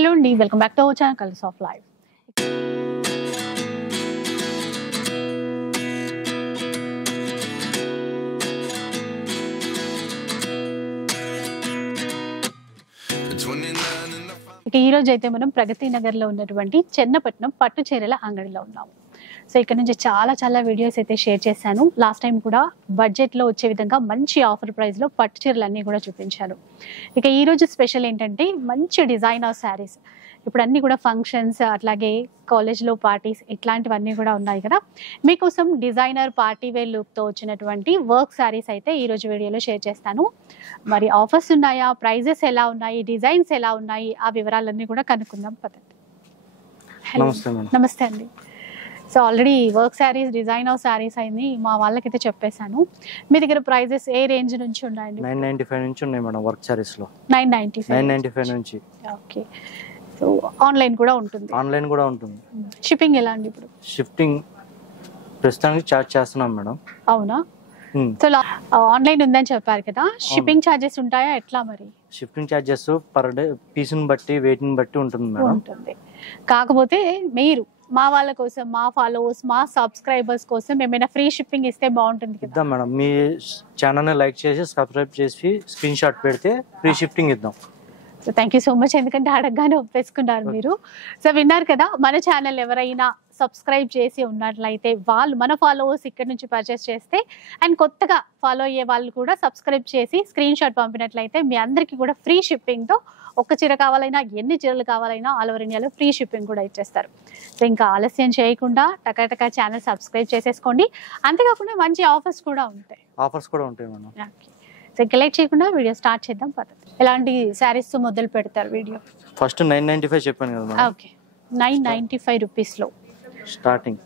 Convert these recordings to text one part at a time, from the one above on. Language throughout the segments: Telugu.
Hello and welcome back to our channel Colors of Life. ఈ రోజు అయితే మనం ప్రగతి నగర్ లో ఉన్నటువంటి చెన్నపట్నం పట్టు చీరల అంగడిలో ఉన్నాము. సో ఇక్కడ నుంచి చాలా వీడియోస్ అయితే షేర్ చేశాను. లాస్ట్ టైం కూడా బడ్జెట్ లో వచ్చే విధంగా మంచి ఆఫర్ ప్రైస్ లో పట్టు చీరలు అన్ని కూడా చూపించాను. ఇక ఈ రోజు స్పెషల్ ఏంటంటే మంచి డిజైనర్ శారీస్. ఇప్పుడు అన్ని కూడా ఫంక్షన్స్ అట్లాగే కాలేజ్లో పార్టీస్ ఇట్లాంటివన్నీ కూడా ఉన్నాయి కదా. మీకోసం డిజైనర్ పార్టీ వేర్ లుక్తో వచ్చినటువంటి వర్క్ శారీస్ అయితే ఈరోజు వీడియోలో షేర్ చేస్తాను. మరి ఆఫర్స్ ఉన్నాయా, ప్రైజెస్ ఎలా ఉన్నాయి, డిజైన్స్ ఎలా ఉన్నాయి, ఆ వివరాలన్నీ కూడా కనుక్కుందాం పదండి. నమస్తే అండి. So already work saris, designer saris అయింది మా వాళ్ళకైతే చెప్పేశాను. మీ దగ్గర ప్రైజెస్ ఏ రేంజ్ నుంచి ఉన్నాయండి? 995 నుంచి ఉన్నాయి మేడం వర్క్ శారీస్ లో. 995 నుంచి. ఓకే. సో ఆన్లైన్ కూడా ఉంటుంది. ఆన్లైన్ కూడా ఉంటుంది. షిప్పింగ్ ఎలా అండి? ఇప్పుడు షిఫ్టింగ్ ప్రస్తుతానికి చార్జ్ చేస్తున్నాం మేడం. అవునా? సో ఆన్లైన్ ఉందని చెప్పారు కదా, షిప్పింగ్ ఛార్జెస్ ఉంటాయా ఎట్లా మరి? షిఫ్టింగ్ ఛార్జెస్ పర్ డే పీస్ని బట్టి వెయిట్ ని బట్టి ఉంటుంది మేడం. ఉంటుంది. కాకపోతే మీరు మా వాళ్ళ కోసం, మా ఫాలోవర్స్, మా సబ్స్క్రైబర్స్ కోసం ఏమైనా ఫ్రీ షిప్పింగ్ ఇస్తే బాగుంటుంది కదా. ఇద్దాం మేడం. మీ ఛానల్ని లైక్ చేసి సబ్స్క్రైబ్ చేసి స్క్రీన్ షాట్ పెడితే ఫ్రీ షిఫ్టింగ్ ఇద్దాం. So thank you so much, ఎందుకంటే అడగగానే ఒప్పేసుకున్నారు మీరు. సో విన్నారు కదా, మన ఛానల్ ఎవరైనా సబ్స్క్రైబ్ చేసి ఉన్నట్లయితే వాళ్ళు మన ఫాలోవర్స్ ఇక్కడ నుంచి పర్చేస్ చేస్తే, అండ్ కొత్తగా ఫాలో అయ్యే వాళ్ళు కూడా సబ్స్క్రైబ్ చేసి స్క్రీన్ షాట్ పంపినట్లయితే మీ అందరికీ కూడా ఫ్రీ షిప్పింగ్తో ఒక్క చీర కావాలైనా, ఎన్ని చీరలు కావాలైనా ఆల్ ఓవర్ ఇండియాలో ఫ్రీ షిప్పింగ్ కూడా ఇచ్చేస్తారు. సో ఇంకా ఆలస్యం చేయకుండా టకా ఛానల్ సబ్స్క్రైబ్ చేసేసుకోండి. అంతేకాకుండా మంచి ఆఫర్స్ కూడా ఉంటాయి. మేడం. సో ఇంకా లేట్ చేయకుండా వీడియో స్టార్ట్ చేద్దాం పద్ధతి. ఎలాంటి శారీస్ తో మొదలు పెడతారు వీడియో? ఫస్ట్ 995 చెప్పాను కదా మేడం. ఓకే, 995 రూపీస్ లో స్టార్టింగ్.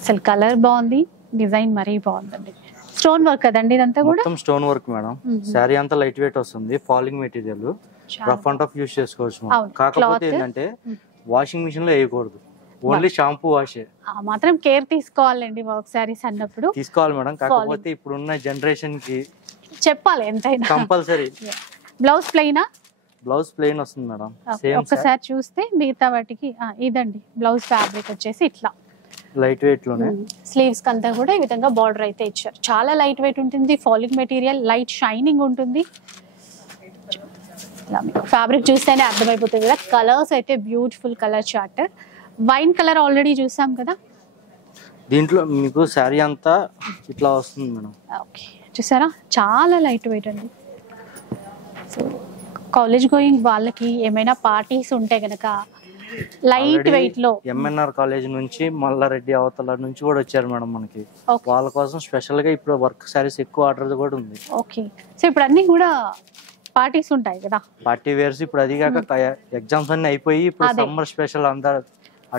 అసలు కలర్ బాగుంది, డిజైన్ మరీ బాగుందండి. స్టోన్ వర్క్ కదండి ఇదంతా కూడా? మొత్తం స్టోన్ వర్క్ మేడం. శారీ అంతా లైట్ వెయిట్ వస్తుంది, falling material, rough and tough use చేసుకోవచ్చు. కాకపోతే ఏంటంటే వాషింగ్ మిషన్ లో వేయకూడదు, ఓన్లీ షాంపూ వాషే. మాత్రం కేర్ తీసుకోవాలండి వర్క్ శారీస్ అన్నప్పుడు. తీసుకోవాలి మేడం. కాకపోతే ఇప్పుడున్న జనరేషన్ కి చెప్పాలి ఎంతైనా కంపల్సరీ. బ్లౌజ్ ప్లెయినా? బ్లౌజ్ ప్లెయిన్ వస్తుంది మేడం. ఒక్కసారి చూస్తే మిగతా వాటికి ఇదండి బ్లౌజ్ ఫ్యాబ్రిక్ వచ్చేసి ఇట్లా లైట్ వెయిట్ లోనే. స్లీవ్స్ కంతా కూడా ఈ విధంగా బార్డర్ అయితే ఇచ్చారు. చాలా లైట్ వెయిట్ ఉంటుంది, ఫాలింగ్ మెటీరియల్, లైట్ షైనింగ్ ఉంటుంది. ఫ్యాబ్రిక్ చూస్తేనే అర్థమైపోతుంది కదా. కలర్స్ అయితే beautiful colour chart. Wine colour already చూసాం కదా. దీంట్లో మీకు శారీ అంతా ఇట్లా వస్తుంది మేడం. ఓకే, చూసారా చాలా లైట్ వెయిట్ అండి. సో కాలేజ్ గోయింగ్ వాళ్ళకి ఏమైనా పార్టీస్ ఉంటే గనక లైట్ వెయిట్ లో. ఎంఎన్ఆర్ కాలేజ్ నుంచి మల్లారెడ్డి అవతల నుంచి కూడా వచ్చారు మేడం మనకి. వాళ్ళ కోసం స్పెషల్ గా ఇప్పుడు వర్క్ శారీస్ ఎక్కువ ఆర్డర్ కూడా ఉంది. ఓకే, సో ఇప్పుడు అన్ని కూడా పార్టీస్ ఉంటాయి కదా, పార్టీ వేర్స్. ఇప్పుడు అది కాక ఎగ్జామ్స్ అన్ని అయిపోయి ఇప్పుడు సమ్మర్ స్పెషల్ అందరు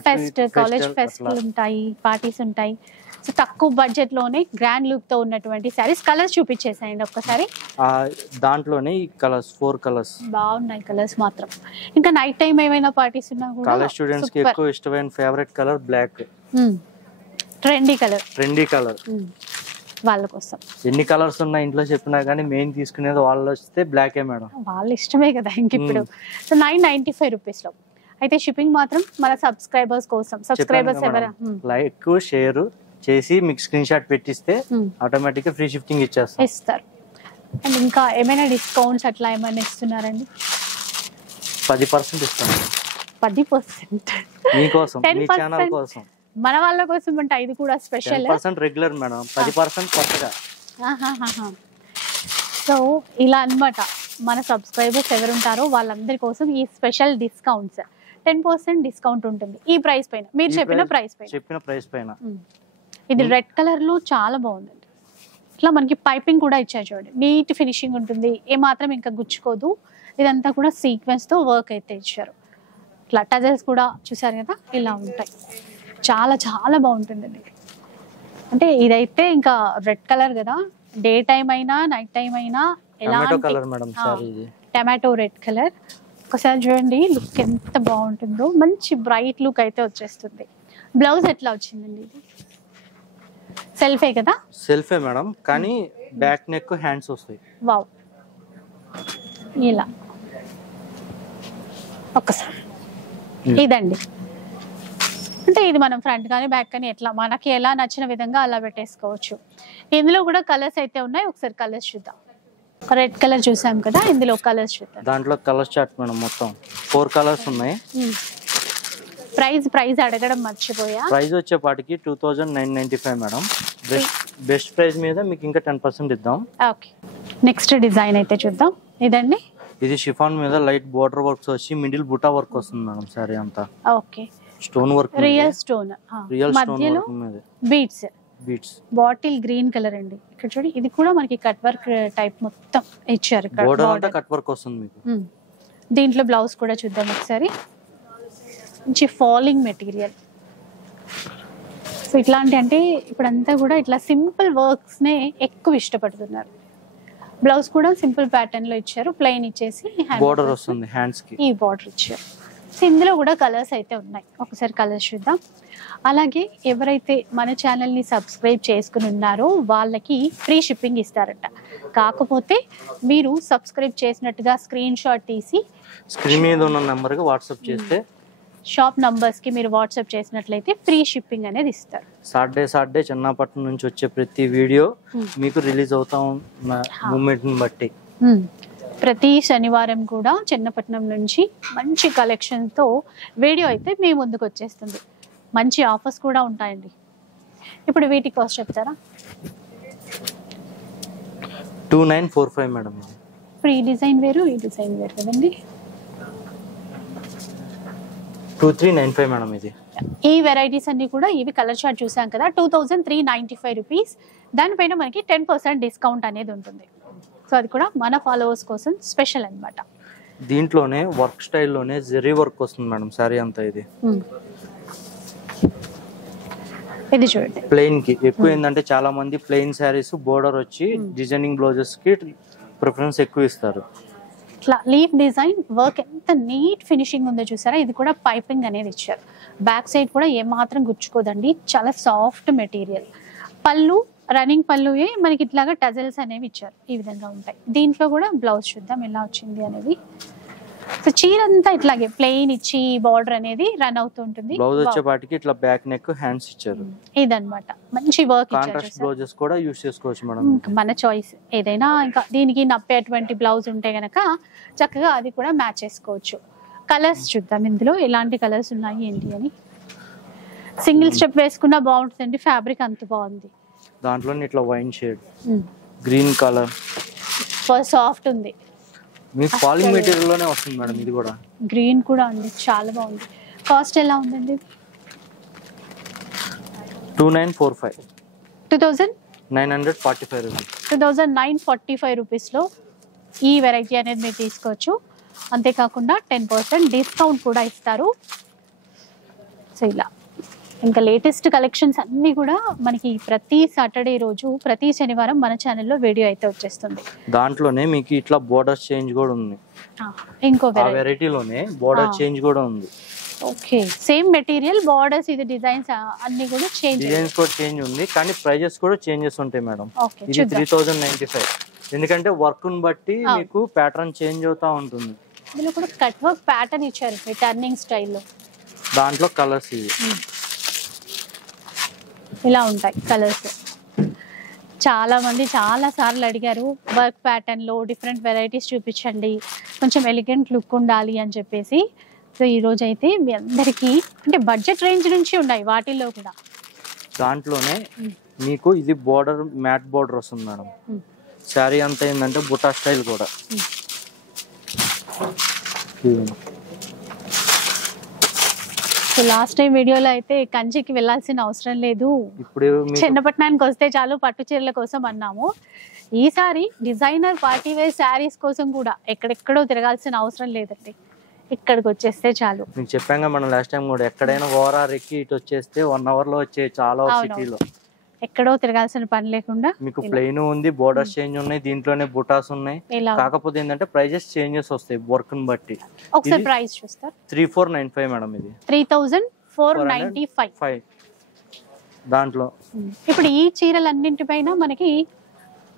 ఫెస్ట్, కాలేజ్ ఫెస్ట్లు ఉంటాయి, పార్టీస్ ఉంటాయి. సో తక్కువ బడ్జెట్ లోనే గ్రాండ్ లుక్ తో ఉన్నటువంటి సారీస్. కలర్స్ చూపించేసాయండి ఒక్కసారి. దాంట్లోనే ఈ కలర్స్ 4 కలర్స్ బాగున్నాయి. కలర్స్ మాత్రం ఇంకా నైట్ టైం ఏమైనా పార్టీస్ ఉన్నా కూడా కాలేజ్ స్టూడెంట్స్ కి ఎక్కువ ఇష్టమైన favourite colour black. Trendy colour వాళ్ళ కోసం. ఎన్ని కలర్స్ ఉన్నా ఇంట్లో చెప్పినా కానీ మెయిన్ తీసుకునేది వాళ్ళు వస్తే బ్లాకే మేడం. వాళ్ళ ఇష్టమే కదా ఇంక ఇప్పుడు. సో 995 రూపీస్ లో అయితే షిప్పింగ్ మాత్రం మన సబ్స్క్రైబర్స్ కోసం. సబ్స్క్రైబర్స్ ఎవరైనా లైక్ షేర్ చేసి మీకు స్క్రీన్ షాట్ పెట్టిస్తే ఆటోమేటిక్ గా ఫ్రీ షిఫ్టింగ్ ఇస్తారు. అండ్ ఇంకా ఏమైనా డిస్కౌంట్స్ అట్లా ఏమైనా ఇస్తున్నారండి? 10% ఇస్తాను. 10% మీకోసం, మీ ఛానల్ కోసం, మన వాళ్ళ కోసం. అంటే ఇది కూడా స్పెషల్. 10% రెగ్యులర్ మేడం, 10% కొత్తగా. సో ఇలా అన్నమాట. మన సబ్స్క్రైబర్స్ ఎవరు ఉంటారో వాళ్ళందరి కోసం ఈ స్పెషల్ డిస్కౌంట్స్. 10% డిస్కౌంట్ ఉంటుంది ఈ ప్రైస్ పైన, మీరు చెప్పిన ప్రైస్ పైన. ఇది రెడ్ కలర్ లో చాలా బాగుందండి. ఇట్లా మనకి పైపింగ్ కూడా ఇచ్చారు చూడండి, నీట్ ఫినిషింగ్ ఉంటుంది, ఏమాత్రం ఇంకా గుచ్చుకోదు. ఇదంతా కూడా సీక్వెన్స్ తో వర్క్ అయితే ఇచ్చారు. ఇట్లా టజల్స్ కూడా చూసారు కదా, ఇలా ఉంటాయి. చాలా బాగుంటుందండి. అంటే ఇదైతే ఇంకా రెడ్ కలర్ కదా, డే టైం అయినా నైట్ టైం అయినా టమాటో రెడ్ కలర్. ఒకసారి చూడండి లుక్ ఎంత బాగుంటుందో, మంచి బ్రైట్ లుక్ అయితే వచ్చేస్తుంది. బ్లౌజ్ ఎట్లా వచ్చిందండి? ఇది సెల్ఫే కదా? సెల్ఫే మేడం, కానీ బ్యాక్ నెక్ హ్యాండ్స్ వస్తాయి. వావ్, ఇలా ఒక్కసారి ఇదండి. అంటే ఇది మనం ఫ్రంట్ కానీ బ్యాక్ కానీ ఎట్లా మనకి ఎలా నచ్చిన విధంగా అలా పెట్టేసుకోవచ్చు. ఇందులో కూడా కలర్స్ అయితే ఉన్నాయి, ఒకసారి కలర్స్ చూద్దాం. రెడ్ కలర్ చూసాం కదా, ఇందులో కలర్స్ చూద్దాం. దాంట్లో కలర్స్ చార్ట్ మేడం మొత్తం 4 కలర్స్ ఉన్నాయి. ప్రైస్ అడగడం మర్చిపోయా. ప్రైస్ వచ్చేపాటికి 2995 మేడం. బెస్ట్ ప్రైస్ మీద మీకు ఇంకా 10% ఇద్దాం. ఓకే, నెక్స్ట్ డిజైన్ అయితే చూద్దాం. ఇదండి, ఇది షిఫాన్ మీద లైట్ బోర్డర్ వర్క్స్ వచ్చి మిడిల్ బుటా వర్క్ వస్తుంది మేడం. సారీ అంతా okay, stone work, real stone, మధ్యలో బీట్స్. బాటిల్ గ్రీన్ కలర్ అండి. ఇక్కడ చూడండి, ఇది కూడా మనకి కట్ వర్క్ టైప్ మొత్తం ఇచ్చారు. బోర్డర్ అంతా కట్ వర్క్ వస్తుంది మీకు. దీంట్లో బ్లౌజ్ కూడా చూద్దాం ఒకసారి. మంచి ఫాలింగ్ మెటీరియల్. సో ఇట్లాంటి అంటే ఇప్పుడంతా కూడా ఇట్లా సింపుల్ వర్క్స్ నే ఎక్కువ ఇష్టపడుతున్నారు. బ్లౌజ్ కూడా సింపుల్ ప్యాటర్న్ లో ఇచ్చారు, ప్లెయిన్ ఇచ్చేసి బోర్డర్ వస్తుంది హ్యాండ్స్ కి, ఈ బోర్డర్ ఇచ్చారు. సో ఇందులో కూడా కలర్స్ అయితే ఉన్నాయి, ఒకసారి కలర్స్ చూద్దాం. అలాగే ఎవరైతే మన ఛానల్ని సబ్స్క్రైబ్ చేసుకుని ఉన్నారో వాళ్ళకి ఫ్రీ షిప్పింగ్ ఇస్తారట. కాకపోతే మీరు సబ్స్క్రైబ్ చేసినట్టుగా స్క్రీన్ షాట్ తీసి స్క్రీన్ మీద ఉన్న నెంబర్కి వాట్సాప్ చేస్తే, షాప్ నంబర్స్కి మీరు వాట్సాప్ చేసినట్లయితే ఫ్రీ షిప్పింగ్ అనేది ఇస్తారు. సాటర్డే చెన్నపట్నం నుంచి వచ్చే ప్రతి వీడియో మీకు రిలీజ్ అవుతా ఉన్న మూమెంట్ని బట్టి ప్రతి శనివారం కూడా చెన్నపట్నం నుంచి మంచి కలెక్షన్తో వీడియో అయితే మీ ముందుకు వచ్చేస్తుంది. మంచి ఆఫర్స్ కూడా ఉంటాయండి. ఇప్పుడు వీటి కాస్ట్ చెప్తారా? 2945 మేడం. ఇప్పుడు ఈ డిజైన్ వేరు, ఈ డిజైన్ వేరు కదండి. 2395 మేడం. ఇది ఈ వెరైటీస్ అన్ని కూడా ఇవి కలర్ చార్ట్ చూసాం కదా, 2395 రూపీస్. దానిపైన మనకి 10% డిస్కౌంట్ అనేది ఉంటుంది. సో అది కూడా మన ఫాలోవర్స్ కోసం స్పెషల్ అన్నమాట. దీంట్లోనే వర్క్ స్టైల్లోనే జెరీ వర్క్ వస్తుంది మేడం. సారీ అంతా ఇది చూడండి, ప్లెయిన్ కి ఎక్కువ ఏంటంటే చాలా మంది ప్లెయిన్ శారీస్ బోర్డర్ వచ్చి డిజైనింగ్ బ్లౌజెస్ కి ప్రిఫరెన్స్ ఎక్కువ ఇస్తారు. ఇట్లా లీఫ్ డిజైన్ వర్క్ ఎంత నీట్ ఫినిషింగ్ ఉందో చూసారా. ఇది కూడా పైపింగ్ అనేది ఇచ్చారు. బ్యాక్ సైడ్ కూడా ఏమాత్రం గుచ్చుకోదండి, చాలా సాఫ్ట్ మెటీరియల్. పళ్ళు రన్నింగ్ పళ్ళుయే మనకి ఇట్లాగా టజల్స్ అనేవి ఇచ్చారు, ఈ విధంగా ఉంటాయి. దీంట్లో కూడా బ్లౌజ్ చూద్దాం ఎలా వచ్చింది అనేది. సో చీర అంతా ఇట్లాగే ప్లెయిన్ ఇచ్చి బార్డర్ అనేది రన్ అవుతూ ఉంటుంది. బ్లౌజ్ వచ్చేపాటికి ఇట్లా బ్యాక్ నెక్ హ్యాండ్స్ ఇచ్చారు. ఇదన్నమాట, మంచి వర్క్ ఇచ్చారు. కాంట్రాస్ట్ బ్లౌజెస్ కూడా యూస్ చేసుకోవచ్చు మేడం, మన చాయిస్. ఏదైనా ఇంకా దీనికి నప్పేటువంటి బ్లౌజ్ ఉంటే గనక చక్కగా అది కూడా మ్యాచ్ చేసుకోవచ్చు. కలర్స్ చూద్దాం, ఇందులో ఎలాంటి కలర్స్ ఉన్నాయి ఏంటి అని. సింగిల్ స్టెప్ వేసుకున్నా బాగుంటుందండి, ఫ్యాబ్రిక్ అంత బాగుంది. దాంట్లో ఇట్లా wine shade, green colour, soft ఉంది. మీకు ఫాలింగ్ మెటీరియల్ లోనే వస్తుంది మేడం. ఇది కూడా గ్రీన్ కూడా అండి, చాలా బాగుంది. కాస్ట్ ఎలా ఉందండి? 2945 2945 రూపీస్. 2945 రూపీస్లో ఈ వెరైటీ అనేది మీరు తీసుకోవచ్చు. అంతేకాకుండా 10% డిస్కౌంట్ కూడా ఇస్తారు. సో ఇలా ఇంకా లేటెస్ట్ కలెక్షన్స్ అన్నీ కూడా మనకి ప్రతి సాటర్డే రోజు, ప్రతి శనివారం మన ఛానల్లో వీడియో అయితే వచ్చేస్తుంది. దాంట్లోనే మీకు ఇట్లా బోర్డర్ చేంజ్ కూడా ఉంది. ఇంకో వెరైటీలోనే బోర్డర్ చేంజ్ కూడా ఉంది. ఓకే, సేమ్ మెటీరియల్, బోర్డర్స్, ఇది డిజైన్స్ అన్ని కూడా చేంజ్, డిజైన్స్ కూడా చేంజ్ ఉంది. కానీ ప్రైజెస్ కూడా చేంజెస్ ఉంటాయి మేడం. ఇది 3095. ఎందుకంటే వర్క్ ని బట్టి మీకు ప్యాటర్న్ చేంజ్ అవుతా ఉంటుంది. ఇందులో కూడా కట్ వర్క్ ప్యాటర్న్ ఇచ్చారు టర్నింగ్ స్టైల్లో. దాంట్లో కలర్స్ ఇవి ఇలా ఉంటాయి కలర్స్. చాలా మంది చాలా సార్లు అడిగారు వర్క్ ప్యాటర్న్ లో డిఫరెంట్ వెరైటీస్ చూపించండి, కొంచెం ఎలిగెంట్ లుక్ ఉండాలి అని చెప్పేసి. సో ఈ రోజు అయితే మీ అందరికీ అంటే బడ్జెట్ రేంజ్ నుంచి ఉన్నాయి వాటిల్లో కూడా. దాంట్లోనే మీకు ఇది బోర్డర్ మ్యాట్ బోర్డర్ వస్తుంది మేడం. శారీ అంతా ఏంటంటే బుటా స్టైల్ కూడా. సో లాస్ట్ టైం వీడియోలో అయితే కంచికి వెళ్ళాల్సిన అవసరం లేదు, ఇప్పుడు చెన్నపట్నానికి వస్తే చాలు పట్టు చీరల కోసం అన్నాము. ఈసారి డిజైనర్ పార్టీ వేర్ శారీస్ కోసం కూడా ఎక్కడెక్కడో తిరగాల్సిన అవసరం లేదండి, ఇక్కడికి వచ్చేస్తే చాలు. మీకు చెప్పాం మనం లాస్ట్ టైం కూడా, ఎక్కడైనా ఓవరాల్ ఎక్కి ఇటు వచ్చేస్తే 1 hour లో వచ్చే చాలా సిటీలో, ఎక్కడో తిరగాల్సిన పని లేకుండా. మీకు ప్లెయిన్ ఉంది, బోర్డర్స్ చేంజ్ ఉన్నాయి, దీంట్లోనే బుటాస్ ఉన్నాయి. కాకపోతే ఏంటంటే ప్రైజెస్ చేంజెస్ వస్తాయి వర్క్ ని బట్టి. ఒకసారి ప్రైస్ చూస్తారు, 3495 మేడం. ఇది 3495 దాంట్లో. ఇప్పుడు ఈ చీరలన్నింటిపైన మనకి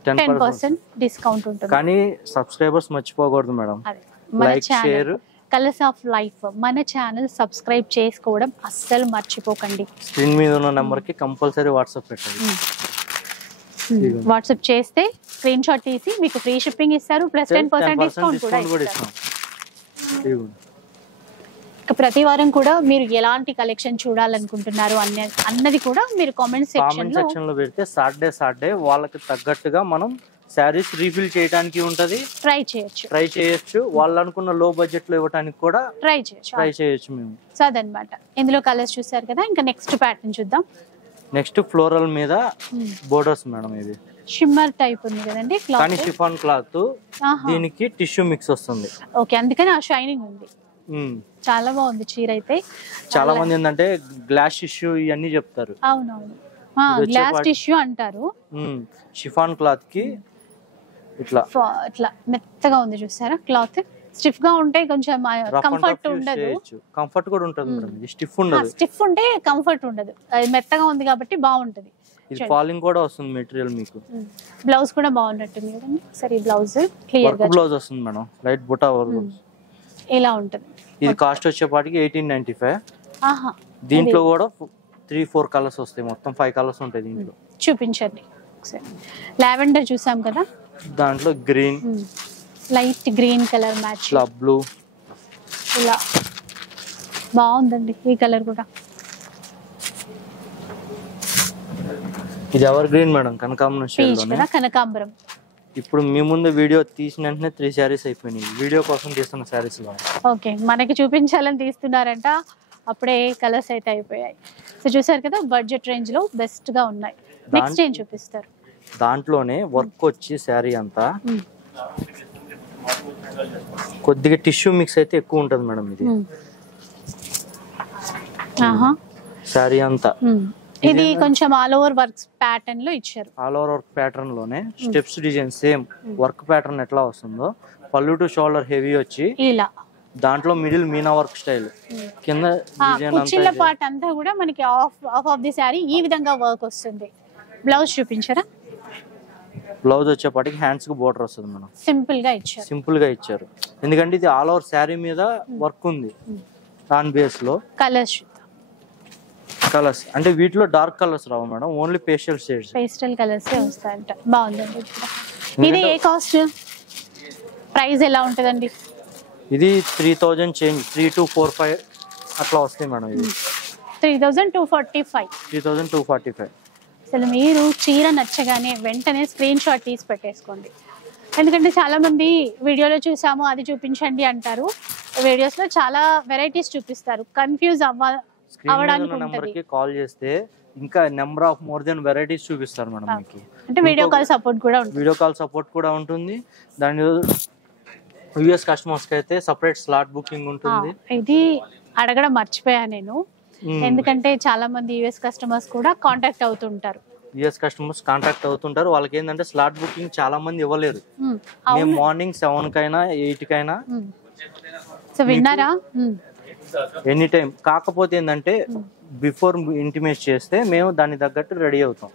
10% డిస్కౌంట్ ఉంటుంది. కానీ సబ్స్క్రైబర్స్ మర్చిపోకూడదు madam, like share colours of life మన ఛానల్ సబ్స్క్రైబ్ చేసుకోవడం అస్సలు మర్చిపోకండి. స్క్రీన్ మీద ఉన్న నెంబర్ కి కంపల్సరీ వాట్సాప్ పెట్టండి. వాట్సాప్ చేస్తే స్క్రీన్ షాట్ తీసి మీకు ఫ్రీ షిప్పింగ్ ఇస్తారు, ప్లస్ 10% డిస్కౌంట్ కూడా ఇస్తారు. ప్రతి వారం కూడా మీరు ఎలాంటి కలెక్షన్ చూడాలనుకుంటున్నారు అన్నది కూడా మీరు కామెంట్ సెక్షన్ లో పెడితే సాటర్డే వాళ్ళకి తగ్గట్టుగా మనం శారీస్ రీఫిల్ చేయడానికి ఉంటది, ట్రై చేయొచ్చు. వాళ్ళు అనుకున్న లో బడ్జెట్ లో ఇవ్వడానికి కూడా ట్రై చేయొచ్చు మేము. సో అదనమాట. ఇందులో కలర్స్ చూసారు కదా, ఇంకా నెక్స్ట్ ప్యాటర్న్ చూద్దాం. నెక్స్ట్ ఫ్లోరల్ మీద బోర్డర్స్ మేడం. ఇది షిమ్మర్ టైప్ ఉంది కదండి క్లాత్, కానీ షిఫాన్ క్లాత్, దీనికి టిష్యూ మిక్స్ వస్తుంది. ఓకే, అందుకని ఆ షైనింగ్ ఉంది. చాలా బాగుంది చీర అయితే. చాలా మంది ఏంటంటే గ్లాస్ టిష్యూ ఇవన్నీ చెప్తారు. అవునవును, గ్లాస్ టిష్యూ అంటారు. షిఫాన్ క్లాత్ కి ఇట్లా మెత్తగా ఉంది చూసారా, క్లాత్ స్టిఫ్ గా ఉంటే కొంచెం కంఫర్ట్ ఉండదు. కంఫర్ట్ కూడా ఉంటుంది మేడం, ఇది స్టిఫ్ ఉండదు. స్టిఫ్ ఉంటే కంఫర్ట్ ఉండదు, అది మెత్తగా ఉంది కాబట్టి బాగుంటది. ఇది ఫాలింగ్ కూడా వస్తుంది మెటీరియల్ మీకు. బ్లౌజ్ కూడా బాగున్నట్టుంది కదండి. సరే, బ్లౌజ్ క్లియర్ గా బ్లౌజ్ వస్తుంది మేడం, లైట్ బుటా ఇలా ఉంటుంది. ఇది కాస్ట్ వచ్చేపాటికి 1895. దీంట్లో కూడా 3-4 కలర్స్ వస్తాయి, మొత్తం 5 కలర్స్ ఉంటాయి దీంట్లో. చూపించండి. లావెండర్ చూసాం కదా, దాంట్లో green, light green colour match, blue, ఇలా బాగుందండి ఈ కలర్ కూడా. ఇది ఎవర్ గ్రీన్ మేడం, కనకాంబరం. ఇప్పుడు మీ ముందు వీడియో తీసిన వెంటనే 3 శారీస్ అయిపోయినాయి. వీడియో కోసం తీస్తున్న శారీస్. ఓకే, మనకి చూపించాలని తీస్తున్నారంట, అప్పుడే కలర్స్ అయితే అయిపోయాయి. సో చూసారు కదా, బడ్జెట్ రేంజ్ లో బెస్ట్ గా ఉన్నాయి. నెక్స్ట్ ఏం చూపిస్తారు? దాంట్లోనే వర్క్ వచ్చి శారీ అంతా కొద్దిగా టిష్యూ మిక్స్ అయితే ఎక్కువ ఉంటది మేడం. ఇది శారీ అంతా ఇది కొంచెం ఆల్ ఓవర్ వర్క్స్ ప్యాటర్న్ లో ఇచ్చారు. ఆల్ ఓవర్ వర్క్ ప్యాటర్న్ లోనే steps design same work pattern ఎట్లా వస్తుందో, పళ్ళు టు షోల్డర్ హెవీ వచ్చి ఇలా, దాంట్లో మిడిల్ మీనా వర్క్ స్టైల్, కింద డిజైన్ కుచ్చిళ్ళ పార్ట్ అంతా కూడా మనకి ఆఫ్ ది శారీ ఈ విధంగా వర్క్ వస్తుంది. బ్లౌజ్ చూపించారా? బ్లౌజ్ వచ్చేపాటికి హ్యాండ్స్ కు బోర్డర్ వస్తుంది మేడం. సింపుల్ గా ఇచ్చారు ఎందుకంటే ఇది ఆల్ ఓవర్ శారీ మీద వర్క్ ఉంది. దాని బేస్ లో కలర్స్ అంటే వీటిలో డార్క్ కలర్స్ రావు madam, only pastel shades, pastel colours వస్తాయంట. బాగుందండి. ఇది ఏ కాస్ట్, ప్రైస్ ఎలా ఉంటదండి? ఇది 3000 చేంజ్, 3245 అట్లా వస్తాయి మేడం. ఇది 3245. అసలు మీరు చీర నచ్చగానే వెంటనే స్క్రీన్ షాట్ తీసి పెట్టేసుకోండి. ఎందుకంటే చాలా మంది వీడియోలో చూసాము అది చూపించండి అంటారు, వీడియోస్ లో చాలా వెరైటీస్ చూపిస్తారు, కన్ఫ్యూజ్ అవ్వడానికి కాల్ చేస్తే ఇంకా number of more than varieties చూపిస్తారు మేడం మీకు. అంటే వీడియో కాల్ సపోర్ట్ కూడా ఉంటుంది. దాని యూఎస్ కస్టమర్స్ కి అయితే సెపరేట్ స్లాట్ బుకింగ్ ఉంటుంది. ఇది అడగడం మర్చిపోయా నేను, ఎందుకంటే చాలా మంది యూఎస్ కస్టమర్స్ కూడా కాంటాక్ట్ అవుతుంటారు. వాళ్ళకి ఏంటంటే స్లాట్ బుకింగ్ చాలా మంది ఇవ్వలేరు. మేము మార్నింగ్ 7 కైనా 8 కైనా విన్నారా ఎనీ టైం. కాకపోతే ఏంటంటే బిఫోర్ ఇంటిమేట్ చేస్తే మేము దాని తగ్గట్టు రెడీ అవుతాం.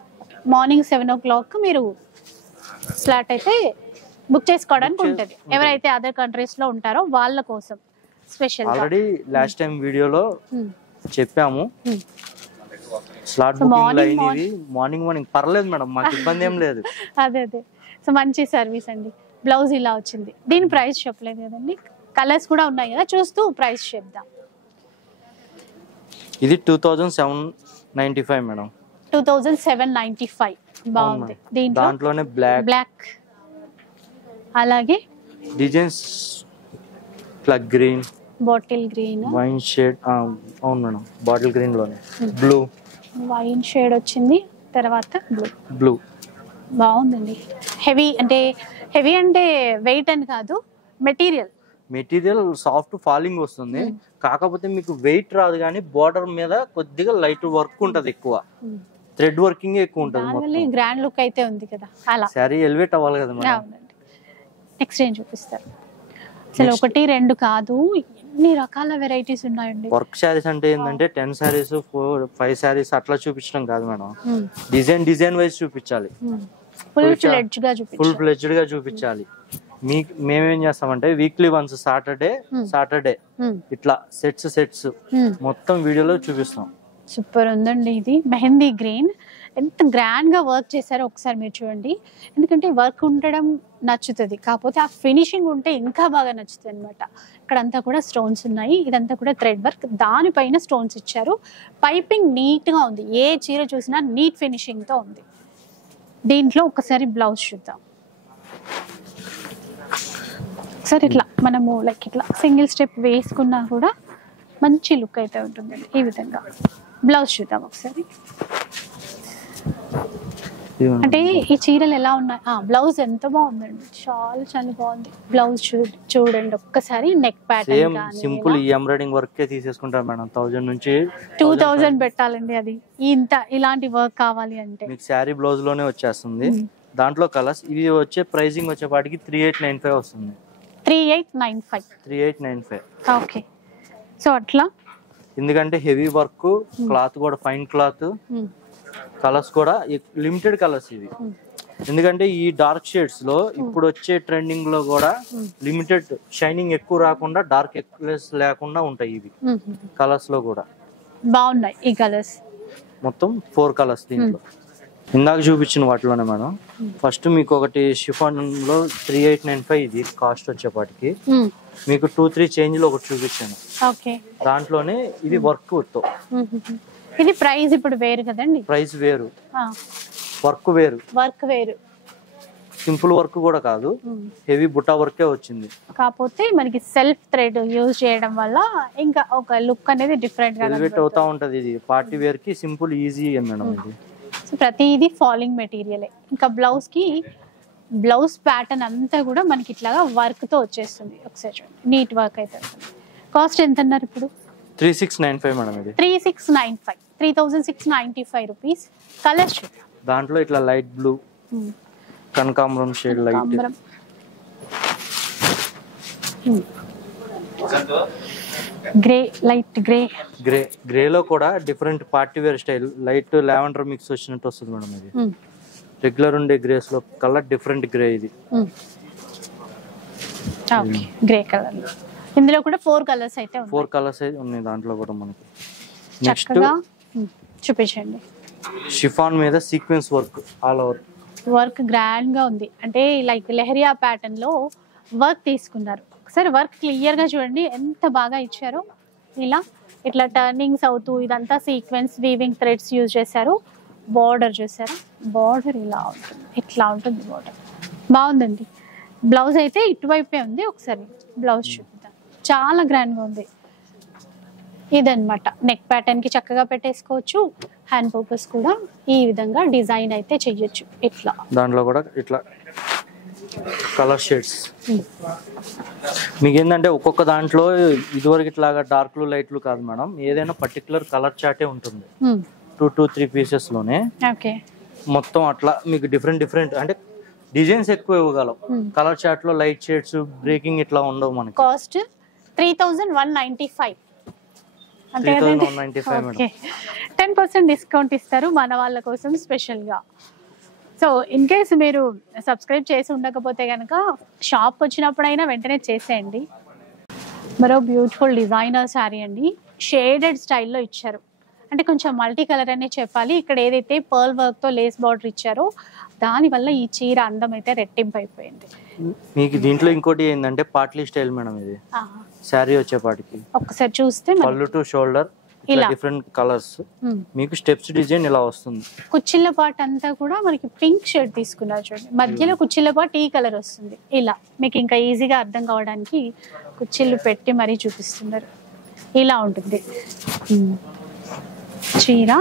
మార్నింగ్ 7 o'clock మీరు స్లాట్ అయితే బుక్ చేసుకోవడానికి ఉంటుంది. ఎవరైతే అదర్ కంట్రీస్ లో ఉంటారో వాళ్ళ కోసం స్పెషల్. ఆల్రెడీ లాస్ట్ టైం వీడియోలో చెప్పాము, స్లాట్ బుకింగ్ అయినవి మార్నింగ్ పర్లేదు మేడం, మాకు ఇబ్బంది ఏం లేదు. అదే సో మంచి సర్వీస్ అండి. బ్లౌజ్ ఇలా వచ్చింది. దీని ప్రైస్ చెప్పలేదు కదండి, కలర్స్ కూడా ఉన్నాయి కదా, చూస్తూ ప్రైస్ చెప్దాం. ఇది 2795 మేడం. 2795 బాగుంది. దాంట్లోనే బ్లాక్ అలాగే designs green, bottle green, wine shade. అవును మేడం, బాటిల్ గ్రీన్ లోనే బ్లూ, వైన్ షేడ్ వచ్చింది, తర్వాత బ్లూ బాగుందండి. హెవీ అంటే వెయిట్ అని కాదు, మెటీరియల్ సాఫ్ట్ ఫాలింగ్ వస్తుంది. కాకపోతే మీకు వెయిట్ రాదు, కానీ బోర్డర్ మీద కొద్దిగా లైట్ వర్క్ ఉంటది, ఎక్కువ థ్రెడ్ వర్కింగ్ ఎక్కువ ఉంటది. గ్రాండ్ లుక్ అయితే ఉంది కదా, అలా సారీ ఎలివేట్ అవ్వాలి కదా మేడం. నెక్స్ట్ ఏం చూపిస్తారు? అసలు 1-2 కాదు, ఎన్ని రకాల వెరైటీస్ ఉన్నాయండి. వర్క్ శారీస్ అంటే ఏంటంటే 10 శారీస్ 5 శారీస్ అట్లా చూపించడం కాదు మేడం, డిజైన్ వైజ్ చూపించాలి, ఫుల్ ఫ్లెడ్జ్డ్ గా చూపించాలి. మేమేం చేస్తామంటే వీక్లీ వన్స్ సాటర్డే ఇట్లా సెట్స్ మొత్తం వీడియోలో చూపిస్తాం. సూపర్ ఉందండి. ఇది మెహందీ గ్రీన్ ఎంత గ్రాండ్ గా వర్క్ చేశారో ఒకసారి మీరు చూడండి. ఎందుకంటే వర్క్ ఉండడం నచ్చుతుంది, కాకపోతే ఆ ఫినిషింగ్ ఉంటే ఇంకా బాగా నచ్చుతుంది అనమాట. ఇక్కడంతా కూడా స్టోన్స్ ఉన్నాయి, ఇదంతా కూడా థ్రెడ్ వర్క్, దానిపైన స్టోన్స్ ఇచ్చారు. పైపింగ్ నీట్ గా ఉంది, ఏ చీర చూసినా నీట్ ఫినిషింగ్ తో ఉంది. దీంట్లో ఒకసారి బ్లౌజ్ చూద్దాం. ఒకసారి ఇట్లా మనము లైక్ ఇట్లా సింగిల్ స్టెప్ వేసుకున్నా కూడా మంచి లుక్ అయితే ఉంటుందండి. ఈ విధంగా బ్లౌజ్ చూద్దాం ఒకసారి. అంటే ఈ చీరలు ఎలా ఉన్నాయి, బ్లౌజ్ ఎంత బాగుందండి, చాలా చాలా బాగుంది. బ్లౌజ్ చూడండి ఒక్కసారి. Neck pattern simple embroiding work తీసేసుకుంటారు మేడం. 1000 నుంచి 2000 పెట్టాలండి. అది ఇలాంటి వర్క్ కావాలి అంటే మీకు శారీ బ్లౌజ్ లోనే వచ్చేస్తుంది. దాంట్లో కలర్స్ ఇవి వచ్చే ప్రైసింగ్ వచ్చేపాటికి 3895 వస్తుంది. 3895. ఓకే. సో అట్లా ఎందుకంటే హెవీ వర్క్, క్లాత్ కూడా ఫైన్ క్లాత్, కలర్స్ కూడా లిమిటెడ్ కలర్స్ ఇవి. ఎందుకంటే ఈ డార్క్ షేడ్స్ లో ఇప్పుడు వచ్చే ట్రెండింగ్ లో కూడా లిమిటెడ్, షైనింగ్ ఎక్కువ రాకుండా డార్క్ ఎక్కువ లేకుండా ఉంటాయి ఇవి. కలర్స్ లో కూడా బాగున్నాయి ఈ కలర్స్. మొత్తం 4 కలర్స్ దీంట్లో. ఇందాక చూపించిన వాటిలోనే మేడం ఫస్ట్ మీకు ఒకటి షిఫాన్ లో 3895 ఇది కాస్ట్ వచ్చేపాటికి. మీకు 2-3 చేంజ్ లో ఒకటి చూపించాను. దాంట్లోనే ఇది వర్క్ తో. ఇది ప్రైస్ ఇప్పుడు వేరు కదండి, ప్రైస్ వేరు, వర్క్ వేరు. సింపుల్ వర్క్ కూడా కాదు, హెవీ బుట్టా వర్కే వచ్చింది. కాకపోతే మనకి సెల్ఫ్ థ్రెడ్ యూజ్ చేయడం వల్ల ఇంకా ఒక లుక్ అనేది డిఫరెంట్ గా ఎలివేట్ అవుతా ఉంటది. ఇది పార్టీ వేర్ కి సింపుల్ ఈజీ మేడం. ఇది ప్రతిది ఫాలింగ్ మెటీరియల్. ఇంకా బ్లౌజ్ ప్యాటర్న్ అంతా కూడా మనకి ఇట్లాగా వర్క్ తో వచ్చేస్తుంది. ఒకసారి చూడండి, నీట్ వర్క్ అయితే. కాస్ట్ ఎంత అన్నారు ఇప్పుడు? 3695 మేడం. ఇది 3695, 3695 రూపీస్. కలర్స్ చూద్దాం. దాంట్లో ఇట్లా లైట్ బ్లూ, కనకాంబరం షేడ్, లైట్ గ్రేలో కూడా different party wear style, light lavender mix వచ్చినట్టు వస్తుంది మేడం. ఇది రెగ్యులర్ ఉండే గ్రేస్ లో కలర్ డిఫరెంట్ గ్రే. ఇది గ్రే కలర్. ఇందులో కూడా 4 కలర్స్ అయితే ఉన్నాయి. 4 కలర్స్ అయితే ఉన్నాయి దాంట్లో కూడా మనకి. నెక్స్ట్ చూపించండి. షిఫాన్ మీద sequence work, all over work grand గా ఉంది. అంటే లైక్ లెహరియా ప్యాటర్న్ లో వర్క్ తీసుకున్నారు. ఒకసారి వర్క్ క్లియర్ గా చూడండి ఎంత బాగా ఇచ్చారో. ఇట్లా టర్నింగ్స్ అవుతూ ఇదంతా సీక్వెన్స్ వీవింగ్ థ్రెడ్స్ యూజ్ చేశారు. బార్డర్ చూసారా, బార్డర్ ఇలా ఉంటుంది, ఇట్లా ఉంటుంది బార్డర్. బాగుందండి. బ్లౌజ్ అయితే ఇటువైపే ఉంది. ఒకసారి బ్లౌజ్ చూపిద్దాం. చాలా గ్రాండ్ గా ఉంది. ఇదన్నమాట నెక్ ప్యాటర్న్ కి చక్కగా పెట్టేసుకోవచ్చు. హ్యాండ్ పర్పస్ కూడా ఈ విధంగా డిజైన్ అయితే చెయ్యొచ్చు. ఇట్లా దాంట్లో కూడా ఇట్లా కలర్ షేడ్స్. మీకు ఏంటంటే ఒక్కొక్క దాంట్లో ఇదివరకు ఇట్లాగా డార్క్లు లైట్లు కాదు మేడం, ఏదైనా పర్టికులర్ కలర్ చార్టే ఉంటుంది. 2-3 పీసెస్ లోనే మొత్తం అట్లా మీకు డిఫరెంట్ అంటే డిజైన్స్ ఎక్కువ ఇవ్వగలం. కలర్ చార్ట్ లో లైట్ షేడ్స్, బ్రేకింగ్ ఇట్లా ఉండవు మనకి. కాస్ట్ 3195. 10% డిస్కౌంట్ ఇస్తారు మన వాళ్ళ కోసం స్పెషల్ గా. సో ఇన్ కేసు మీరు సబ్స్క్రైబ్ చేసి ఉండకపోతే కనుక షాప్ వచ్చినప్పుడైనా వెంటనే చేసేయండి. మరో బ్యూటిఫుల్ డిజైనర్ శారీ అండి. షేడెడ్ స్టైల్లో ఇచ్చారు, అంటే కొంచెం మల్టీ కలర్ అనే చెప్పాలి. ఇక్కడ ఏదైతే పర్ల్ వర్క్ తో లేస్ బార్డర్ ఇచ్చారో దానివల్ల ఈ చీర అందం అయితే రెట్టింపు అయిపోయింది. మీకు దీంట్లో ఇంకోటి ఏంటంటే పాట్లీ స్టైల్ మేడం. ఇది శారీ వచ్చేపాటికి ఒక్కసారి చూస్తే పళ్ళు టు షోల్డర్ డిఫరెంట్ కలర్స్, మీకు స్టెప్స్ డిజైన్ ఇలా వస్తుంది. కుచ్చిళ్ళ పార్ట్ అంతా కూడా మనకి పింక్ షేడ్ తీసుకున్నారు చూడండి, మధ్యలో కుచ్చిళ్ళ పార్ట్ ఈ కలర్ వస్తుంది. ఇలా మీకు ఇంకా ఈజీగా అర్థం కావడానికి కుచ్చిళ్ళు పెట్టి మరీ చూపిస్తున్నారు. ఇలా ఉంటుంది చీర.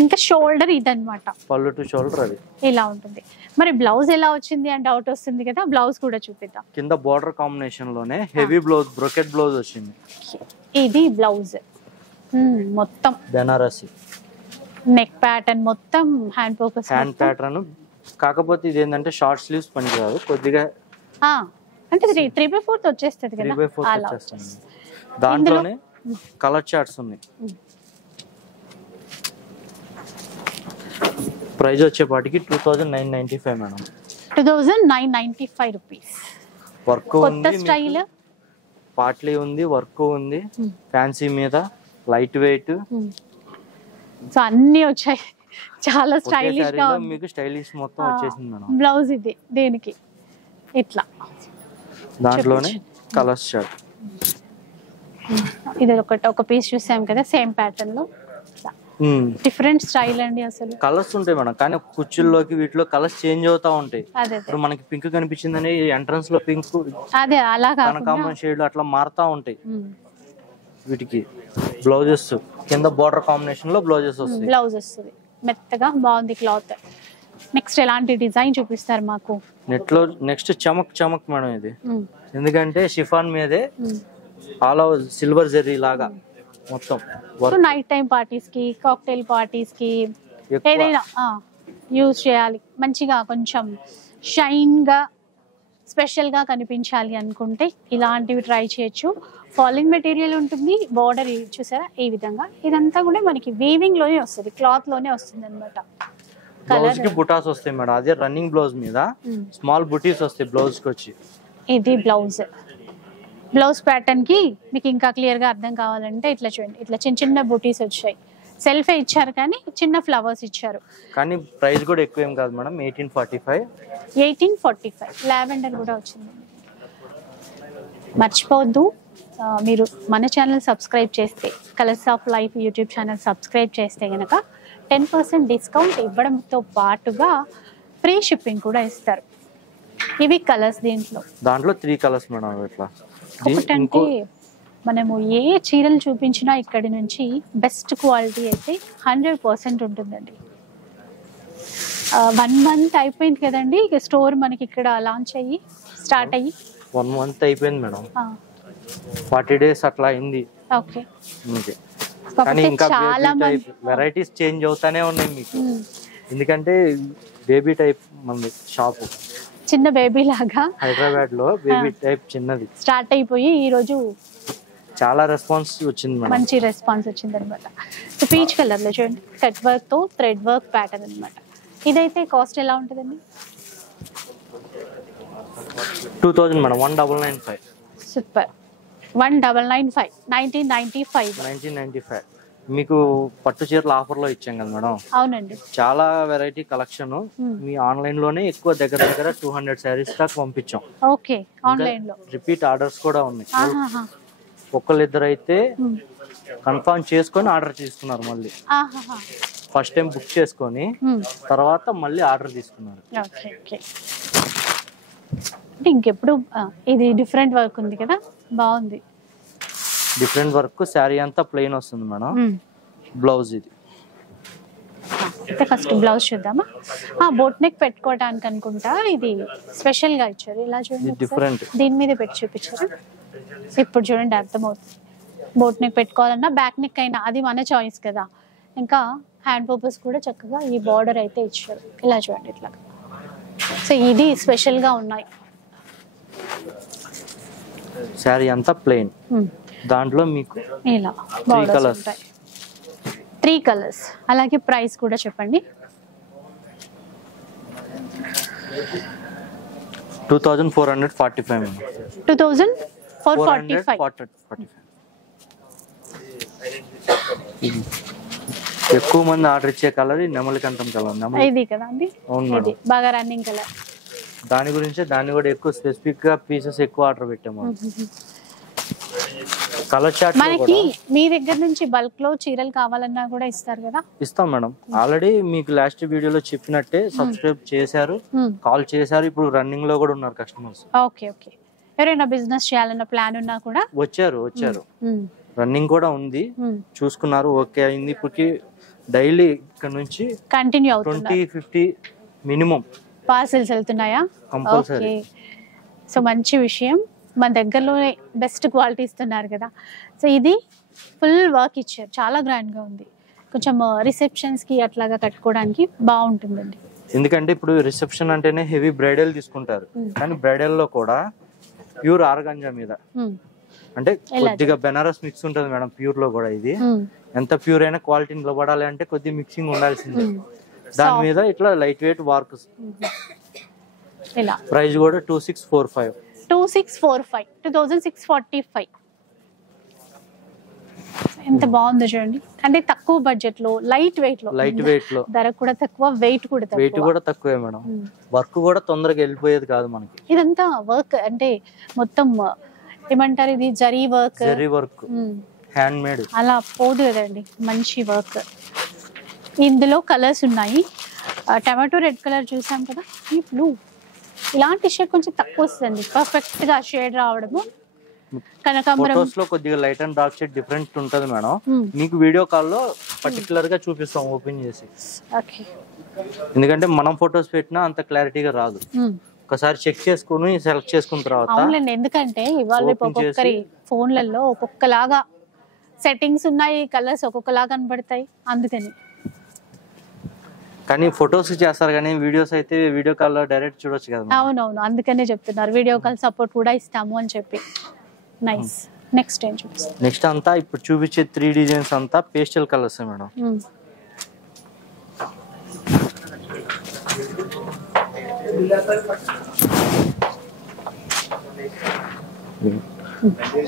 ఇంకా షోల్డర్ ఇదన్నమాట, పళ్ళు టు షోల్డర్ అది ఇలా ఉంటుంది. మరి బ్లౌజ్ ఎలా వచ్చింది అని డౌట్ వస్తుంది కదా, బ్లౌజ్ కూడా చూపిద్దాం. కింద బార్డర్ కాంబినేషన్ లోనే హెవీ బ్లౌజ్, బ్రోకెట్ బ్లౌజ్ వచ్చింది. ఇది బ్లౌజ్ మొత్తం బెనారసి నెక్ ప్యాటర్న్, మొత్తం హ్యాండ్ ఫోకస్ హ్యాండ్ ప్యాటర్న్. కాకపోతే ఇది ఏంటంటే షార్ట్ స్లీవ్స్ పనికిరాదు, కొద్దిగా అంటే 3/4 వచ్చేస్తుంది కదా. 3/4 వచ్చేస్తుంది. దాంట్లోనే కలర్ చార్ట్స్ ఉన్నాయి. ప్రైస్ వచ్చేపాటికి 2995 మేడం. 2995 రూపీస్. వర్క్ కొత్త ఉంది, స్టైల్. పాట్లీ ఉంది, వర్క్ ఉంది, ఫ్యాన్సీ మీద లైట్ వెయిట్. సో అన్ని వచ్చాయి, చాలా స్టైలిష్ గా ఉంది. మీకు స్టైలిష్ మొత్తం వచ్చేసింది మేడం. బ్లౌజ్ ఇది దేనికి ఇట్లా, దాంట్లోనే కలర్స్ షర్ట్. ఇది ఒక పీస్ చూసాం కదా సేమ్ ప్యాటర్న్ లో, డిఫరెంట్ స్టైల్ అండి. అసలు కలర్స్ ఉంటాయి మేడం, కానీ కుర్చీల్లోకి వీటిలో కలర్స్ చేంజ్ అవుతా ఉంటాయి. అదే ఇప్పుడు మనకి పింక్ కనిపించిందని ఎంట్రన్స్ లో పింక్, అదే అలా కనకాంబరం షేడ్ అట్లా మారుతా ఉంటాయి. వీటికి బ్లౌజెస్ కింద బోర్డర్ కాంబినేషన్ లో బ్లౌజెస్ వస్తాయి. బ్లౌజ్ వస్తుంది మెత్తగా, బాగుంది క్లాత్. నెక్స్ట్ ఎలాంటి డిజైన్ చూపిస్తారు మాకు? నెక్స్ట్ చమక్ చమక్ మేడం ఇది, ఎందుకంటే షిఫాన్ మీదే ఆల్ ఓవర్ సిల్వర్ జెర్రీ లాగా మొత్తం. నైట్ టైం పార్టీస్ కి, కాక్టైల్ పార్టీస్ కి ఏదైనా యూజ్ చేయాలి, మంచిగా కొంచెం షైన్ గా స్పెషల్ గా కనిపించాలి అనుకుంటే ఇలాంటివి ట్రై చేయొచ్చు. ఫాలింగ్ మెటీరియల్ ఉంటుంది, బార్డర్ చూసారా ఈ విధంగా. ఇదంతా కూడా మనకి వీవింగ్ లోనే వస్తుంది, క్లాత్ లోనే వస్తుంది అనమాట. బ్లౌజ్ కి బుటాస్ వస్తాయి మేడం, అదే రన్నింగ్ బ్లౌజ్ మీద స్మాల్ బుటీస్ వస్తాయి బ్లౌజ్ కి వచ్చి. ఇది బ్లౌజ్ ప్యాటర్న్ కి మీకు ఇంకా క్లియర్ గా అర్థం కావాలంటే ఇట్లా చూడండి, ఇట్లా చిన్న చిన్న బుటీస్ వచ్చాయి. సెల్ఫే ఇచ్చారు కానీ చిన్న ఫ్లవర్స్ ఇచ్చారు. కానీ ప్రైస్ కూడా ఎక్కువ ఏం కాదు మేడం, 1845. లావెండర్ కూడా వచ్చింది. మర్చిపోవద్దు, మీరు మన ఛానల్ సబ్స్క్రైబ్ చేస్తే, colours of life YouTube channel subscribe చేస్తే కనుక 10% డిస్కౌంట్ ఇవ్వడంతో పాటుగా ఫ్రీ షిప్పింగ్ కూడా ఇస్తారు. ఇవి కలర్స్, దాంట్లో 3 కలర్స్ మేడం. ఇట్లా ఒకటంటే మనము ఏ చీరలు చూపించినా ఇక్కడి నుంచి బెస్ట్ క్వాలిటీ అయితే 100% ఉంటుందండి. 1 మంత్ అయిపోయింది కదండి ఇక స్టోర్ మనకి ఇక్కడ లాంచ్ అయ్యి స్టార్ట్ అయ్యి. 1 మంత్ అయిపోయింది మేడం, 40 days అట్లా అయింది. ఓకే, కానీ ఇంకా వెరైటీస్ చేంజ్ అవుతానే ఉన్నాయి మీకు, ఎందుకంటే బేబీ టైప్ మంది షాప్, చిన్న బేబీ లాగా హైదరాబాద్ లో బేబీ టైప్ చిన్నది స్టార్ట్ అయిపోయి ఈ రోజు చాలా రెస్పాన్స్ వచ్చింది మేడం, మంచి రెస్పాన్స్ వచ్చింది అనమాట. సో పీచ్ కలర్ లో చూడండి, కట్ వర్క్ తో థ్రెడ్ వర్క్ ప్యాటర్న్ అనమాట. ఇదైతే కాస్ట్ ఎలా ఉంటుందండి? 2000 మేడం, 1995. సూపర్, 1995. 1995 మీకు పట్టు చీరల ఆఫర్ లో ఇచ్చాం కదా మేడం. అవునండి, చాలా వెరైటీ కలెక్షన్ మీ ఆన్లైన్ లోనే ఎక్కువ దగ్గర 200 శారీస్ దాకా పంపించాం. ఓకే, ఆన్లైన్ లో రిపీట్ ఆర్డర్స్ కూడా ఉన్నాయి. ఒక్కళ్ళిద్దరు అయితే కన్ఫర్మ్ చేసుకొని ఆర్డర్ తీసుకున్నారు, మళ్ళీ ఫస్ట్ టైం బుక్ చేసుకొని తర్వాత మళ్ళీ ఆర్డర్ తీసుకున్నారు. ఇంకెప్పుడు ఇది డిఫరెంట్ వర్క్ ఉంది కదా, బాగుంది. డిఫరెంట్ వర్క్, శారీ అంతా ప్లెయిన్ వస్తుంది మేడం. బ్లౌజ్ ఇది అయితే ఫస్ట్ బ్లౌజ్ చూద్దామా? బోట్ నెక్ పెట్టుకోవడానికి అనుకుంటా ఇది స్పెషల్ గా ఇచ్చారు. ఇలా చూడండి, డిఫరెంట్, దీని మీద పెట్టి చూపించారు. ఇప్పుడు చూడండి అర్థమవుతుంది. బోట్ నెక్ పెట్టుకోవాలన్నా బ్యాక్ నెక్ అయినా అది మన చాయిస్ కదా. ఇంకా హ్యాండ్ పర్పస్ కూడా చక్కగా ఈ బార్డర్ అయితే ఇచ్చారు. ఇలా చూడండి ఇట్లా. సో ఇది స్పెషల్ గా ఉన్నాయి. శారీ అంతా ప్లెయిన్, దాంట్లో మీకు ఇలా 3 కలర్స్. అలాగే ప్రైస్ కూడా చెప్పండి. 2445. 2445. ఎక్కువ మంది ఆర్డర్ ఇచ్చే కలర్ నెమలికంఠం కలర్. ఇది కదా అండి, ఇది బాగా రన్నింగ్ కలర్. దాని గురించి దాన్ని కూడా ఎక్కువ స్పెసిఫిక్ గా పీసెస్ ఎక్కువ ఆర్డర్ పెట్టాము. కలర్ చార్ట్ మనకి మీ దగ్గర నుంచి బల్క్ లో చీరలు కావాలన్నా కూడా ఇస్తారు కదా? ఇస్తాం మేడం. ఆల్రెడీ మీకు లాస్ట్ వీడియోలో చెప్పినట్టే సబ్స్క్రైబ్ చేశారు, కాల్ చేశారు, ఇప్పుడు రన్నింగ్ లో కూడా ఉన్నారు కస్టమర్స్. ఓకే ఓకే, ఎవరైనా బిజినెస్ చేయాలన్న ప్లాన్ ఉన్నా కూడా వచ్చారు. రన్నింగ్ కూడా ఉంది, చూసుకున్నారు, ఓకే అయింది. ఇప్పటికి డైలీ ఇక్కడ నుంచి కంటిన్యూ అవుతుంది. 20-50 మినిమం పార్సెల్స్ వెళ్తున్నాయా? కంపల్సరీ. సో మంచి విషయం, మన దగ్గరలోనే బెస్ట్ క్వాలిటీ ఇస్తున్నారు కదా. సో ఇది ఫుల్ వర్క్ ఇచ్చారు, చాలా గ్రాండ్ గా ఉంది. కొంచెం రిసెప్షన్స్ కి అట్లాగా కట్టుకోవడానికి బాగుంటుందండి. ఎందుకంటే ఇప్పుడు రిసెప్షన్ అంటేనే హెవీ బ్రైడల్ తీసుకుంటారు, కానీ బ్రైడల్ లో కూడా ప్యూర్ ఆర్గంజా మీద, అంటే కొద్దిగా బెనారస్ మిక్స్ ఉంటుంది మేడం ప్యూర్ లో కూడా. ఇది ఎంత ప్యూర్ అయినా క్వాలిటీ నిలబడాలి అంటే కొద్దిగా మిక్సింగ్ ఉండాల్సిందే. దాని మీద ఇట్లా లైట్ వెయిట్ వర్క్. ప్రైస్ కూడా 2645. 2645 2645. ఎంత బాగుందో చూడండి. అంటే తక్కువ బడ్జెట్ లో లైట్ వెయిట్ లో ధర కూడా తక్కువ, వెయిట్ కూడా తక్కువే మేడం. వర్క్ కూడా తొందరగా వెళ్ళిపోయేది కాదు మనకి. ఇదంతా వర్క్ అంటే మొత్తం ఏమంటారు, ఇది జరీ వర్క్ హ్యాండ్ మేడ్ అలా పోదు కదండి, మంచి వర్క్. ఇందులో కలర్స్ ఉన్నాయి. టమాటో రెడ్ కలర్ చూసాం కదా, ఈ బ్లూ. ఇలాంటి షేడ్ కొంచెం తక్కువ వస్తుంది, పర్ఫెక్ట్ గా షేడ్ రావడము. కనకాంబరం ఫోటోస్ లో కొద్దిగా light and dark shade different ఉంటది మేడం. మీకు వీడియో కాల్ లో పర్టికులర్ గా చూపిస్తాం ఓపెన్ చేసి. ఎందుకంటే మనం ఫోటోస్ పెట్టినా అంత క్లారిటీగా రాదు. ఒకసారి చెక్ చేసుకుని సెలెక్ట్ చేసుకున్న తర్వాత. అవునండి, ఎందుకంటే ఇవాళ ఒక్కొక్కరి ఫోన్లలో ఒక్కొక్కలాగా సెట్టింగ్స్ ఉన్నాయి, కలర్స్ ఒక్కొక్కలాగా కనబడతాయి, అందుకని. కానీ ఫొటోస్ చేస్తారు కానీ వీడియోస్ అయితే వీడియో కాల్ లో డైరెక్ట్ చూడొచ్చు కదా. అవునవును, అందుకనే చెప్తున్నారు వీడియో కాల్ సపోర్ట్ కూడా ఇస్తాము అని చెప్పి. నైస్. నెక్స్ట్ ఏం చూపిస్తాం? నెక్స్ట్ అంతా ఇప్పుడు చూపించే 3 డిజైన్స్ అంతా పేస్టల్ కలర్స్ మేడం.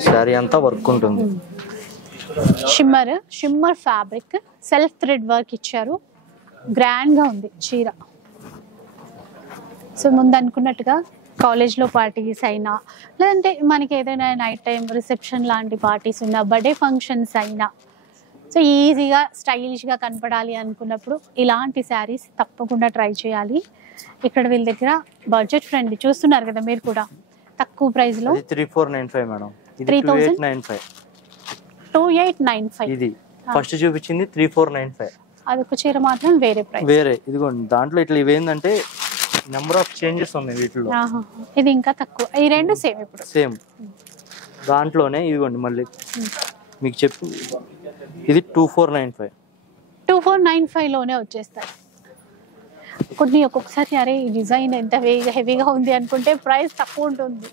సారీ అంతా వర్క్ ఉంటుంది. Shimmer fabric, self thread work ఇచ్చారు, గ్రాండ్ గా ఉంది చీర. సో ముందు అనుకున్నట్టుగా కాలేజ్ లో పార్టీస్ అయినా, లేదంటే మనకి ఏదైనా నైట్ టైం రిసెప్షన్ లాంటి పార్టీస్ ఉన్నా, బర్త్డే ఫంక్షన్స్ అయినా, సో ఈజీగా స్టైలిష్ గా కనపడాలి అనుకున్నప్పుడు ఇలాంటి శారీస్ తప్పకుండా ట్రై చేయాలి. ఇక్కడ వీళ్ళ దగ్గర బడ్జెట్ ఫ్రెండ్లీ చూస్తున్నారు కదా మీరు కూడా, తక్కువ ప్రైస్ లో 3495 మేడం. 2895. ఇది ఫస్ట్ చూపించింది 3495. అదొక చీర మాత్రం వేరే ప్రైస్. ఇదిగోండి దాంట్లో ఇట్లా ఇవేంటంటే నెంబర్ ఆఫ్ చేంజెస్ ఉన్నాయి వీటిలో. ఇది ఇంకా తక్కువ, ఈ రెండు సేమ్. ఇప్పుడు సేమ్ దాంట్లోనే ఇదిగోండి మళ్ళీ మీకు చెప్పి ఇది 2495. 2495 లోనే వచ్చేస్తాయి. కొన్ని ఒక్కొక్కసారి అరే ఈ డిజైన్ ఎంత హెవీగా ఉంది అనుకుంటే ప్రైస్ తక్కువ ఉంటుంది.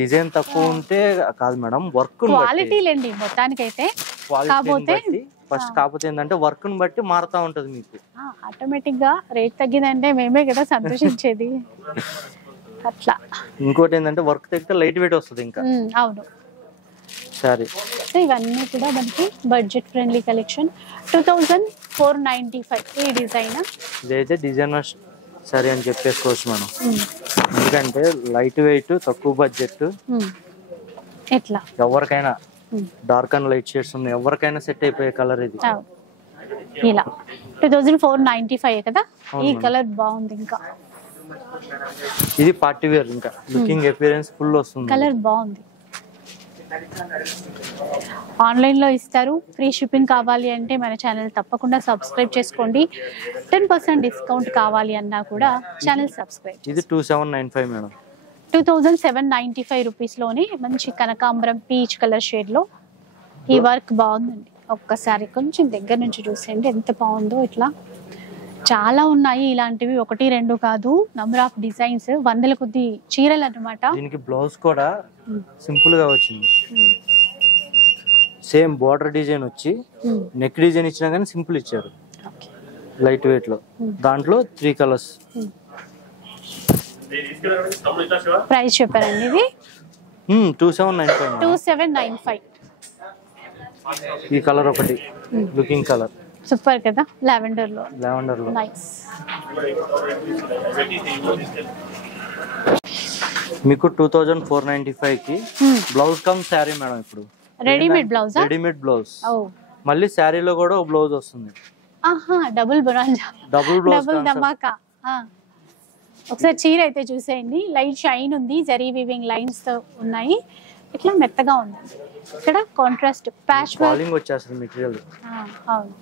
డిజైన్ తక్కువ ఉంటే కాదు మేడం, వర్క్ క్వాలిటీ లేండి మొత్తానికైతే. కాకపోతే ఏంటంటే వర్క్ ని బట్టి మారుతా ఉంటది మీకు. ఆటోమేటిక్ గా రేట్ తగ్గిందంటే మేమే కదా సంతోషించేది. అట్లా. ఇంకోటి ఏంటంటే వర్క్ తగ్గితే లైట్ వెయిట్ వస్తుంది ఇంకా. అవును. సరే, ఇవన్నీ కూడా మనకి బడ్జెట్ ఫ్రెండ్లీ కలెక్షన్. 2495 ఈ డిజైన్. ఇదైతే డిజైనర్ సరే అని చెప్పేసుకోవచ్చు మనం. ఎందుకంటే లైట్ వెయిట్, తక్కువ బడ్జెట్, ఎట్లా ఎవరికైనా డార్క్ అండ్ లైట్ షేడ్స్ ఉన్నాయి, ఎవరికైనా సెట్ అయిపోయే కలర్ ఇది. ఇలా 2495 కదా. ఈ కలర్ బాగుంది. ఇంకా ఇది పార్టీ వేర్, ఇంకా లుకింగ్ అపియరెన్స్ ఫుల్ వస్తుంది. కలర్ బాగుంది. ఆన్లైన్ లో ఇస్తారు, ఫ్రీ షిప్పింగ్ కావాలి అంటే మన ఛానల్ తప్పకుండా సబ్స్క్రైబ్ చేసుకోండి. 10% డిస్కౌంట్ కావాలి అన్నా కూడా ఛానల్ సబ్స్క్రైబ్. ఇది 2795 మేడం. 2795 రూపీస్ లోనే మంచి కనకాంబరం పీచ్ కలర్ షేడ్ లో ఈ వర్క్ బాగుందండి. ఒక్కసారి కొంచెం దగ్గర నుంచి చూసేయండి ఎంత బాగుందో. ఇట్లా చాలా ఉన్నాయి ఇలాంటివి, 1 2 కాదు, నంబర్ ఆఫ్ డిజైన్స్, వందల కొద్ది చీరలు అన్నమాట. దీనికి బ్లౌజ్ కూడా సింపుల్ గా వచ్చింది. సేమ్ బోర్డర్ డిజైన్ వచ్చి నెక్ డిజైన్ ఇచ్చినా కానీ సింపుల్ ఇచ్చారు, లైట్ వెయిట్ లో. దాంట్లో 3 కలర్స్. ప్రైస్ చెప్పారండి ఇది 2795. ఈ కలర్ ఒకటి లుకింగ్ కలర్ సూపర్ కదా, లావెండర్ లో. నైస్. మీకు 2495 కి బ్లౌజ్ కమ్ శారీ మేడం. ఇప్పుడు రెడీమేడ్ బ్లౌజ్ మళ్ళీ శారీలో కూడా బ్లౌజ్ వస్తుంది. డబుల్ ధమాకా. ఒకసారి చీర అయితే చూసేయండి, లైట్ షైన్ ఉంది, జరీ వీవింగ్ లైన్స్ తో ఉన్నాయి, ఇట్లా మెత్తగా ఉంది. ఇక్కడ కాంట్రాస్ట్ ప్యాచ్ వర్క్ వచ్చేస్తుంది మెటీరియల్. అవును,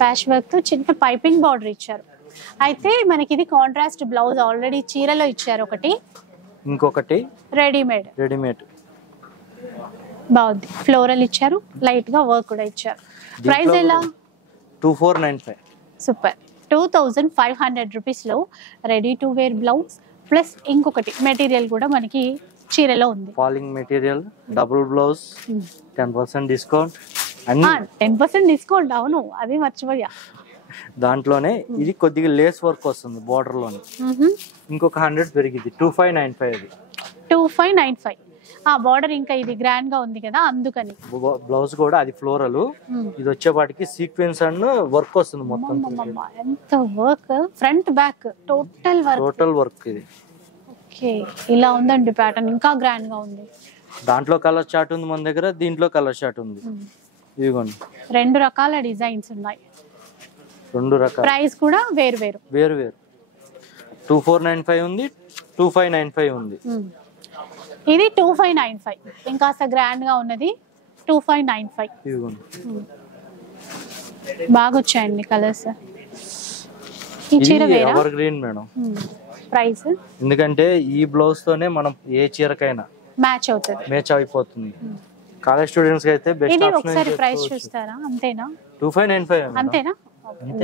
ప్యాచ్ వర్క్ తో చిన్న పైపింగ్ బార్డర్ ఇచ్చారు. అయితే మనకి ఇది కాంట్రాస్ట్ బ్లౌజ్ ఆల్రెడీ చీరలో ఇచ్చారు ఒకటి, ఇంకొకటి రెడీమేడ్ బాగుంది. ఫ్లోరల్ ఇచ్చారు, లైట్ గా వర్క్ కూడా ఇచ్చారు. ప్రైస్ ఎలా? 2495. సూపర్. 2500 రూపీస్ లో ready to wear blouse plus ఇంకొకటి మెటీరియల్ కూడా మనకి చీరలో ఉంది. Falling material, double blouse, 10% discount. 10% discount. అవును, అది మర్చిపోయా. దాంట్లోనే ఇది కొద్దిగా లేస్ వర్క్ వస్తుంది బోర్డర్ లోనే, ఇంకొక 100 పెరిగింది. 2595. 2595. ఆ బార్డర్ ఇంకా ఇది గ్రాండ్ గా ఉంది కదా అందుకని. బ్లౌజ్ కూడా అది ఫ్లోరల్, ఇది వచ్చేపాటికి సీక్వెన్స్ అండ్ వర్క్ వస్తుంది మొత్తం. ఎంత work, front back total work ఇది. ఓకే, ఇలా ఉందండి ప్యాటర్న్, ఇంకా గ్రాండ్ గా ఉంది. దాంట్లో కలర్ చార్ట్ ఉంది మన దగ్గర, దీంట్లో కలర్ చార్ట్ ఉంది. ఇదిగోండి 2 రకాల డిజైన్స్ ఉన్నాయి, 2 రకాల. ప్రైస్ కూడా వేరు. 2495 ఉంది, 2595 ఉంది. ఇది 2595, ఇంకాస్త గ్రాండ్ గా ఉన్నది 2595. ఇదిగోండి బాగా వచ్చాయండి కలర్స్. ఈ చీర వేరా? Ever green madam. ప్రైస్ ఎందుకంటే ఈ బ్లౌజ్ తోనే మనం ఏ చీరకైనా మ్యాచ్ అయిపోతుంది. కాలేజ్ స్టూడెంట్స్ కి అయితే బెస్ట్ ఆప్షన్. ఒకసారి ప్రైస్ చూస్తారా? అంతేనా? 2595 అంతేనా?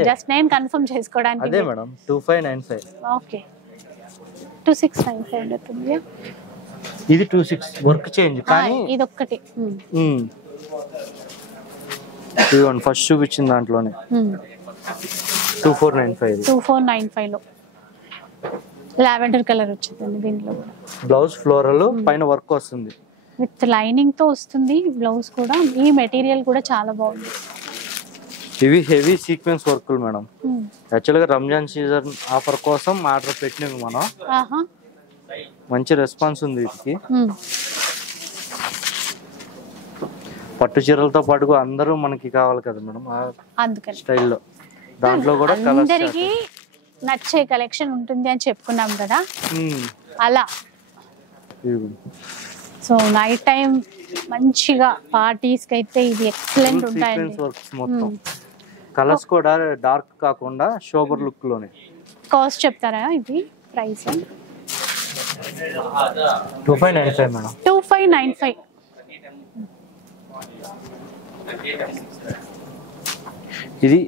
జస్ట్ నేను కన్ఫర్మ్ చేసుకోవడానికి. అదే మేడం 2595. ఓకే 2695 అవుతుంది. ఇది 26 వర్క్ చేంజ్ కానీ ఇది ఒక్కటి. ఇదిగోండి ఫస్ట్ చూపించిన దాంట్లోనే 2495 లో లావెండర్ కలర్ వచ్చిందండి. దీంట్లో బ్లౌజ్ ఫ్లోరల్ పైన వర్క్ వస్తుంది, విత్ లైనింగ్ తో వస్తుంది బ్లౌజ్ కూడా. ఈ మెటీరియల్ కూడా చాలా బాగుంది. ఇవి హెవీ సీక్వెన్స్ వర్క్లు మేడం. యాక్చువల్ గా రంజాన్ సీజన్ ఆఫర్ కోసం ఆర్డర్ పెట్టినవి మనం. మంచి రెస్పాన్స్ ఉంది వీటికి. పట్టు చీరలతో పాటు అందరూ మనకి కావాలి కదా మేడం, అందుకని స్టైల్లో. దాంట్లో కూడా అందరికి నచ్చే కలెక్షన్ ఉంటుంది అని చెప్పుకున్నాం కదా, అలా. సో నైట్ టైం మంచిగా పార్టీస్ కి అయితే ఇది ఎక్సలెంట్ ఉంటాయండి. మొత్తం కలర్స్ కూడా డార్క్ కాకుండా షోబర్ లుక్ లోనే. కాస్ట్ చెప్తారా? ఇది ప్రైస్ 2595 మేడం. 2595. ఇది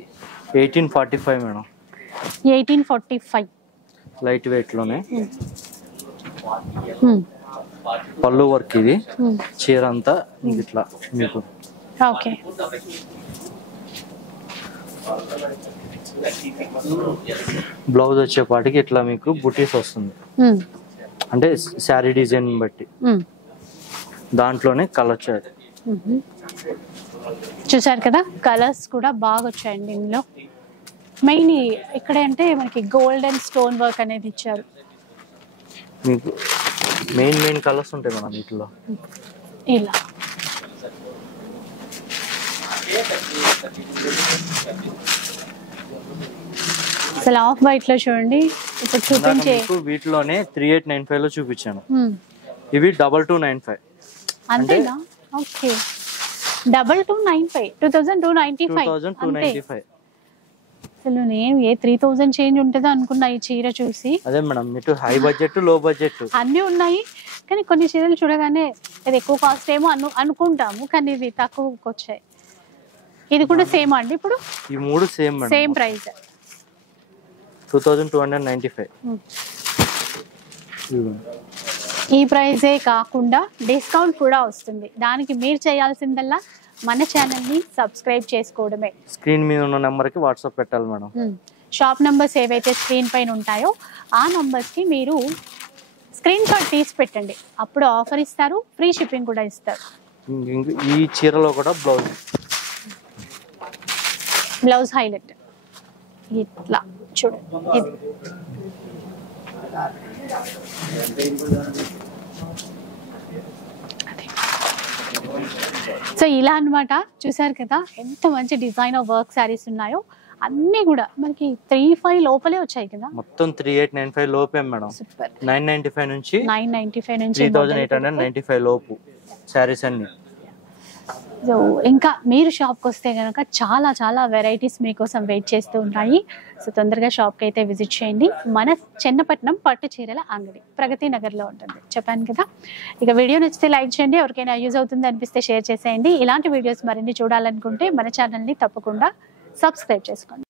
1845 మేడం. 1845 లైట్ వెయిట్ లోనే. పళ్ళు వర్క్ ఇది. చీర అంతా ఇట్లా మీకు. ఓకే, బ్లౌజ్ వచ్చేపాటికి ఇట్లా మీకు బుటీస్ వస్తుంది, అంటే శారీ డిజైన్ బట్టి. దాంట్లోనే కలర్ చార్ట్ చూసారు కదా, కలర్స్ కూడా బాగా వచ్చాయండి ఇందులో. మెయిన్ ఇక్కడ అంటే మనకి గోల్డెన్ స్టోన్ వర్క్ అనేది ఇచ్చారు. మీకు మెయిన్ కలర్స్ ఉంటాయి మేడం వీటిలో. ఇలా అసలు ఆఫ్ వైట్ లో చూడండి. ఇప్పుడు చూపించే వీటిలోనే 3895 లో చూపించాను. ఇవి 2295. అంతేనా? ఓకే 2295, 2295. అసలు నేను 3000 చేంజ్ ఉంటుందో అనుకున్నా ఈ చీర చూసి. అదే మేడం, ఇటు హై బడ్జెట్ లో బడ్జెట్ అన్ని ఉన్నాయి, కానీ కొన్ని చీరలు చూడగానే ఇది ఎక్కువ కాస్ట్ ఏమో అనుకుంటాము, కానీ ఇది తక్కువకి వచ్చాయి. ఇది కూడా సేమ్ అండి ఇప్పుడు? ఈ మూడు సేమ్ మేడం, సేమ్ ప్రైస్ 2295. ఈ ప్రైజే కాకుండా డిస్కౌంట్ కూడా వస్తుంది. దానికి మీరు చేయాల్సిందల్లా మన ఛానల్ని సబ్స్క్రైబ్ చేసుకోవడమే. స్క్రీన్ మీద ఉన్న నెంబర్కి వాట్సాప్ పెట్టాలి మేడం. షాప్ నెంబర్స్ ఏవైతే స్క్రీన్ పైన ఉంటాయో ఆ నంబర్స్కి మీరు స్క్రీన్ షాట్ తీసి పెట్టండి. అప్పుడు ఆఫర్ ఇస్తారు, ఫ్రీ షిప్పింగ్ కూడా ఇస్తారు. ఈ చీరలో కూడా బ్లౌజ్ హైలైట్ ఇట్లా చూడండి. ఇది సో ఇలా అన్నమాట. చూసారు కదా ఎంత మంచి డిజైన్ ఆఫ్ వర్క్ శారీస్ ఉన్నాయో. అన్ని కూడా మనకి 35 లోపలే వచ్చాయి కదా. మొత్తం 3895 లోపే మేడం. సూపర్. 995 నుంచి 3895 లోపు శారీస్ అన్ని. సో ఇంకా మీరు షాప్కి వస్తే కనుక చాలా చాలా వెరైటీస్ మీకోసం వెయిట్ చేస్తూ ఉంటాయి. సో తొందరగా షాప్కి అయితే విజిట్ చేయండి. మన చెన్నపట్నం పట్టు చీరల అంగడి ప్రగతి నగర్లో ఉంటుంది, చెప్పాను కదా. ఇక వీడియో నచ్చితే లైక్ చేయండి, ఎవరికైనా యూజ్ అవుతుంది అనిపిస్తే షేర్ చేసేయండి. ఇలాంటి వీడియోస్ మరిన్ని చూడాలనుకుంటే మన ఛానల్ని తప్పకుండా సబ్స్క్రైబ్ చేసుకోండి.